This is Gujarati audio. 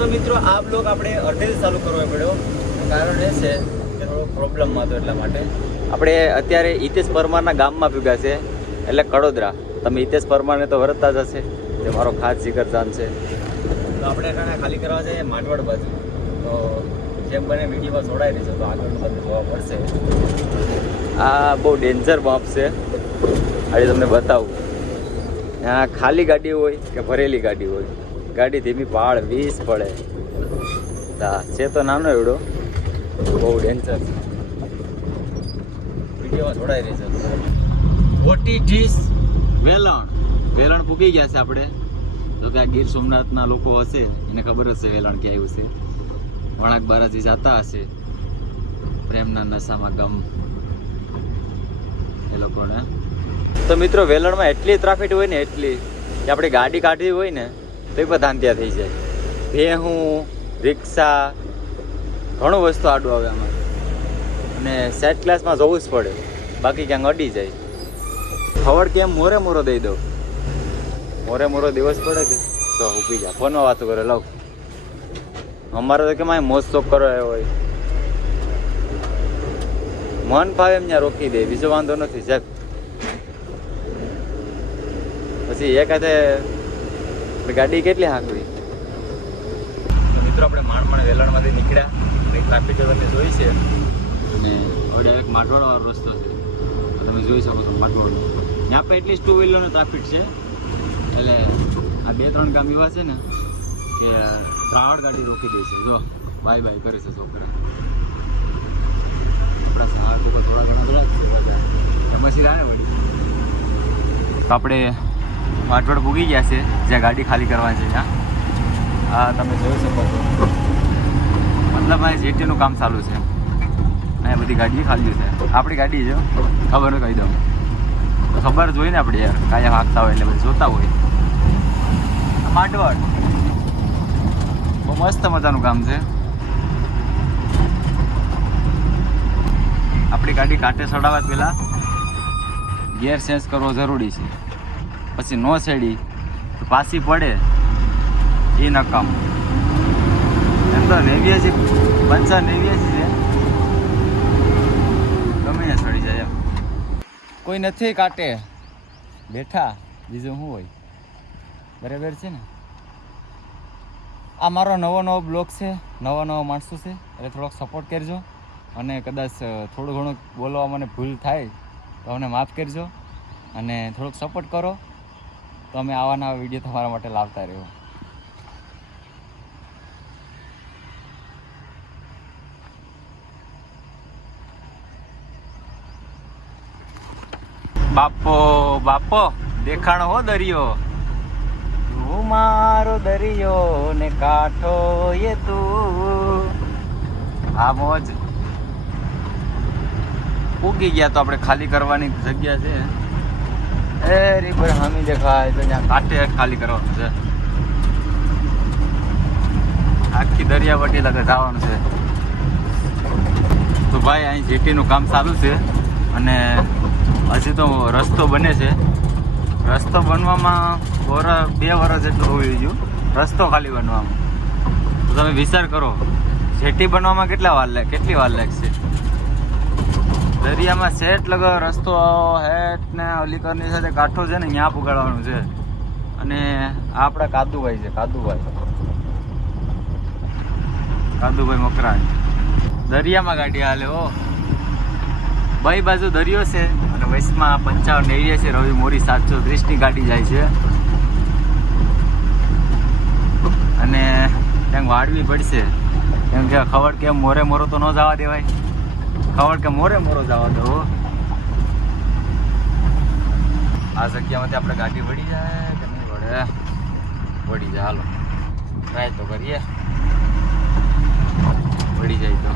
તો મિત્રો આ બ્લોગ આપણે અડધેથી ચાલુ કરવો પડ્યો. કારણ એ છે કે થોડો પ્રોબ્લેમમાં હતો એટલા માટે. આપણે અત્યારે હિતેશ પરમારના ગામમાં ભેગા છે, એટલે કડોદરા. તમે હિતેશ પરમારને તો વરતતા જ હશે, જે મારો ખાસ જીગરજાન છે. તો આપણે ખાલી કરવા જઈએ માંડવડ બાજુ. તો જેમ બને વિડીયોમાં જોડાઈ રહીશું તો આગળ બધું જોવા મળશે. આ બહુ ડેન્જર બમ્પ છે, આજે તમને બતાવું. આ ખાલી ગાડી હોય કે ભરેલી ગાડી હોય, ગાડી ધીમી પાળ 20 પડે. છે તો નાનો એવડો, બહુ ડેન્જર છે. વિડીયોમાં જોડાઈ રહીશું. ઓટીટીસ વેલણ પૂગી ગયા છે આપણે. તો કે આ ગીર સોમનાથના લોકો હશે એને ખબર હશે વેલણ ક્યાં આવ્યું છે. વણાક બારાજી જતા હશે પ્રેમના નશામાં ગમ એ લોકોને. તો મિત્રો વેલણમાં એટલી ટ્રાફિક હોય ને, એટલી કે આપણે ગાડી કાઢવી હોય ને તો એ બધા ત્યાં થઈ જાય. ભેહું, રિક્ષા, ઘણું વસ્તુ આડું આવે આમાં. અને સેટ ક્લાસમાં જવું જ પડે, બાકી ક્યાંક અડી જાય. ખબર કેમ મોરે દઈ દો, મોરે દિવસ પડે કે તો ઊભી જા ફોનમાં વાતો કરે. લવ અમારે તો કેમ મોજ શોખ કરો હોય, મન ફાવે એમ ત્યાં રોકી દે, બીજો વાંધો નથી સાહેબ. પછી એક હાથે ગાડી કેટલી હાંકવી. તો મિત્રો આપણે માંડ વેલણમાંથી નીકળ્યા. ટ્રાફિક તમે જોઈ છે. અને હવે એક માટવાડવાળો રસ્તો છે, તો તમે જોઈ શકો છો માટવાડો. ત્યાં પર એટલી 2 વ્હીલરનો ટ્રાફિક છે. એટલે આ 2-3 ગામ એવા છે ને કે ત્રાવડ ગાડી રોકી દે છે. જો બાય કરે છે છોકરા. આપણા સહાર લોકો થોડા ઘણા પછી આવે વળી. તો આપણે માટવાડ પૂગી ગયા છે, જ્યાં ગાડી ખાલી કરવાની છે ત્યાં. હા તમે જોઈ શકો છો. મતલબ આ જેટીનું કામ ચાલુ છે. અહીંયા બધી ગાડીઓ ખાલી છે. આપણી ગાડી છે, ખબર કહી દઉં તો ખબર જ હોય ને આપણે યાર, કાંઈ હાંકતા હોય એટલે બધું જોતા હોય. માંડવડ બહુ મસ્ત મજાનું કામ છે. આપણી ગાડી કાંઠે ચડાવવા પહેલાં ગેર ચેન્જ કરવો જરૂરી છે. પછી નો ચડી તો પાછી પડે એ નકામ. એમ તો 89 છે, ગમે ને ચડી જાય એમ. કોઈ નથી કાંટે બેઠા, બીજું શું હોય. બરાબર છે ને. આ મારો નવો બ્લોગ છે, નવા માણસો છે, એટલે થોડોક સપોર્ટ કરજો. અને કદાચ થોડું ઘણું બોલવા મને ભૂલ થાય તો અમને માફ કરજો. અને થોડોક સપોર્ટ કરો તો અમે આવા નવા વિડીયો તમારા માટે લાવતા રહ્યો. બાપો દેખાણો હો દરિયો, તું મારો દરિયો ને કાંઠો એ તું. આ મોજ. ઉગી ગયા તો આપણે ખાલી કરવાની જગ્યા છે. એ રીબર હામી દેખાય તો ત્યાં કાંઠે ખાલી કરવાનું છે. આખી દરિયાવટી લગે જવાનું છે. તો ભાઈ અહીં જેટીનું કામ ચાલુ છે. અને હજી તો રસ્તો બને છે. રસ્તો બનવામાં 2 વર્ષ જેટલું હોવી ગયું, રસ્તો ખાલી બનવામાં. તો તમે વિચાર કરો જેટી બનવામાં કેટલી વાર લાગશે. દરિયામાં સેટ લગો રસ્તો હેઠ ને અલીકરની સાથે કાંઠો છે ને ત્યાં પુગાડવાનું છે. અને આ આપણા કાદુભાઈ મકરાણી દરિયામાં ગાડી હાલે હો. બાઈ બાજુ દરિયો છે અને વૈશમાં 55 છે. રવિ મોરી 730ની ગાડી જાય છે. અને ક્યાંક વાળવી પડશે, કેમ કે ખબર કે મોરે તો ન જવા દેવાય. ખબર કે મોરે જવા દો. આ જગ્યામાંથી આપણે ગાડી વળી જાય કે નહીં વળે? વળી જાય. હાલો ટ્રાય તો કરીએ, વળી જાય તો.